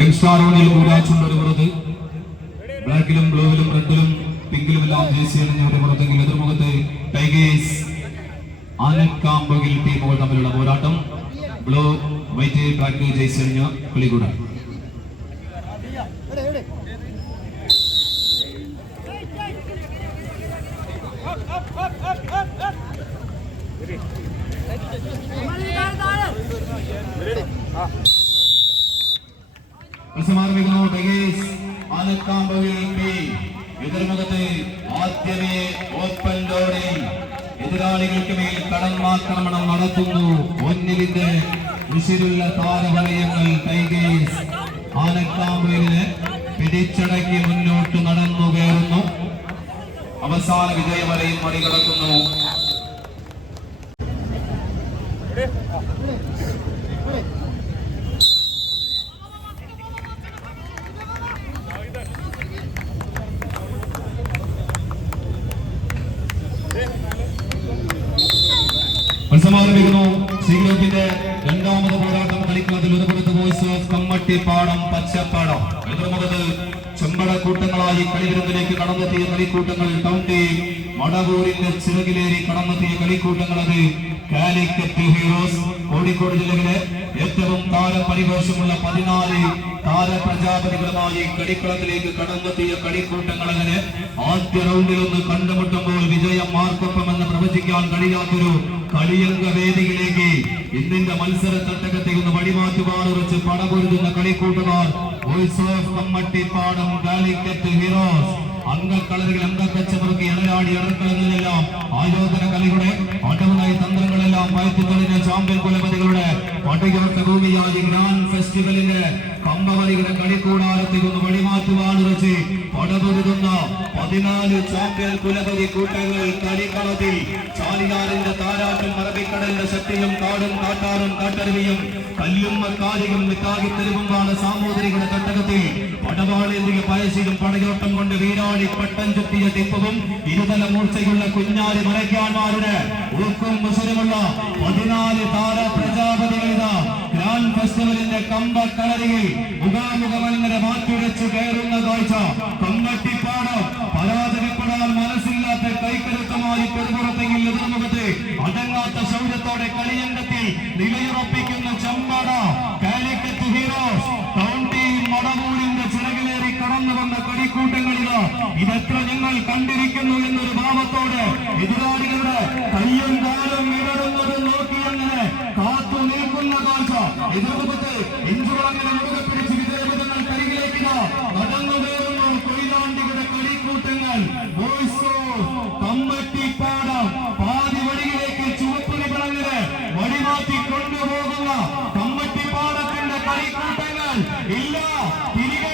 Youngster ഓണിൽ കൂടാച്ചുണ്ടൊരു പുറത്ത് ബ്ലാക്കിലും ബ്ലൂവിലും റെഡിലും പിങ്കിലും എല്ലാം jersey അണിഞ്ഞവരുടെ പുറത്തെങ്കിൽ എതിർമുഖത്ത് tigers ആനക്കാമ്പകിൽ ടീമുകൾ തമ്മിലുള്ള പോരാട്ടം. ബ്ലൂ വൈറ്റ് ബ്ലാക്ക് ജേഴ്സി അണിഞ്ഞ കളികൂടാൻ. എതിർമുഖത്ത് ആദ്യമേ ഓപ്പൺ ലോഡിൽ എതിരാളികൾക്ക് മേൽ കടന്നാക്രമണം നടത്തുന്നു. ഒന്നിലിന്റെ വിശിലുള്ള താരവലയങ്ങൾ ടൈഗേഴ്സ് ആനക്കാമ്പയിലിന് പിടിച്ചടക്കി മുന്നോട്ട് നടന്നു കയറുന്നു. അവസാന വിജയവലയിൽ മറികടക്കുന്നു. സമാരംഭിക്കുന്നു. സി ഗ്രൂപ്പിന്റെ രണ്ടാമത് പോരാട്ടം കളിക്കുന്നതിൽ ഒരുപുറത്ത് ബോയ്സ് ഓഫ് കമ്മട്ടിപ്പാടം പച്ചപ്പാടം, എതിർമുഖത്ത് ചെമ്പട കൂട്ടങ്ങളായി കളിവിരുന്നിലേക്ക് കടന്നെത്തിയ കളിക്കൂട്ടങ്ങൾ ടൗൺ ടീം മടവൂരിന്റെ ചിറകിലേറി കടന്നെത്തിയ കളിക്കൂട്ടങ്ങൾ അത് കാലിക്കറ്റ് ഹീറോസ്. കോഴിക്കോട് ജില്ലയിലെ ഏറ്റവും താരപരിവേഷമുള്ള 14 താരപ്രജാപതികളുമായി കളിക്കളത്തിലേക്ക് കടന്നെത്തിയ കളിക്കൂട്ടങ്ങൾ അങ്ങനെ ആദ്യ റൗണ്ടിൽ ഒന്ന് കണ്ടുമുട്ടുമ്പോൾ വിജയം മാർക്കൊപ്പം എന്ന് പ്രവചിക്കാൻ കഴിയാത്തൊരു കളിയംഗ വേദിയിലേക്ക് ഇന്നിന്റെ മത്സര തട്ടകത്തെ ഒന്ന് വഴിമാറ്റുവാൻ ഉറച്ച് പടപൊരുതുന്ന കളിക്കൂട്ടുകാർ voice of Kammattipadam Calicut heroes. അംഗക്കളരികൾ അംഗക്കച്ചമുറുക്കി ഇളയാടി ഇടക്കളങ്ങളിലെല്ലാം ആയോധന കലയുടെ അടവുനായി തന്ത്രങ്ങളെല്ലാം വയറ്റുകളിലെ ചാമ്പ്യൻ കുലപതികളുടെ പടയുറക്ക ഭൂമിയായി ഗ്രാൻഡ് ഫെസ്റ്റിവലിന്റെ കമ്പവലികളുടെ കളിക്കൂടാരത്തിൽ ഒന്ന് വഴിമാറ്റുവാൻ ഉറച്ച് പടപൊരുതുന്ന 14 ചാമ്പ്യൻ കുലപതി കൂട്ടങ്ങൾ കളിക്കളത്തിൽ. ചാലിയാറിന്റെ താരാട്ടും അറബിക്കടലിന്റെ ശക്തിയും കാടും കാട്ടാറും കാട്ടരുവിയും കല്ലും മക്കാരിയും മിക്കാകി തെരുവുമ്പാണ് സാമൂതിരികളുടെ തട്ടകത്തിൽ. പടവാളേന്തിക പയശിയും പടയോട്ടം കൊണ്ട് വീരാളി പട്ടം ചുറ്റിയ ടിപ്പവും ഇരുതല മൂർച്ചയുള്ള കുഞ്ഞാലി മലയ്ക്കാന്മാരുടെ ഉൾക്കും മുസരമുള്ള 14 താര പ്രജാപതികളിത ഗ്രാൻഡ് ഫെസ്റ്റിവലിന്റെ കമ്പക്കളരിയിൽ മുഖാമുഖമങ്ങനെ മാറ്റുരച്ച് കയറുന്ന കാഴ്ച. കമ്മട്ടിപ്പാടം പരാജയപ്പെടാൻ മനസ്സില്ലാത്ത കൈക്കരുത്തമായി പെരുപുറത്തെങ്കിൽ എതിർമുഖത്ത് അടങ്ങാത്ത ശൗര്യത്തോടെ കളിയങ്കത്തിൽ നിലയുറപ്പിക്കുന്ന ചെമ്പട കാലിക്കറ്റ് ഹീറോസ്. ടൗൺ ടീം മടവൂരിന്റെ ചിറകിലേറി കടന്നു വന്ന കളിക്കൂട്ടങ്ങളിത് ഇതെത്ര നിങ്ങൾ കണ്ടിരിക്കുന്നു എന്നൊരു ഭാവത്തോടെ എതിരാളികളുടെ കയ്യും കാലും ഇടറുന്നതും നോക്കിയങ്ങനെ കാത്തു നിൽക്കുന്ന കാഴ്ച. എതിർമുഖത്ത് ഇഞ്ചുറങ്ങനെ മുറുകെ പിടിച്ച് വിജയപഥങ്ങൾ കരികിലേക്ക് നടന്നു കയറുന്നു കൊയിലാണ്ടികളുടെ കളിക്കൂട്ടങ്ങൾ. വോയിസ് ഓഫ് കമ്മട്ടിപ്പാടം പാതി വഴിയിലേക്ക് ചുവപ്പ് നികളങ്ങനെ വഴിമാറ്റി കൊണ്ടുപോകുന്ന കമ്മട്ടിപ്പാടത്തിന്റെ കളിക്കൂട്ടങ്ങൾ ഇല്ല തിരികെ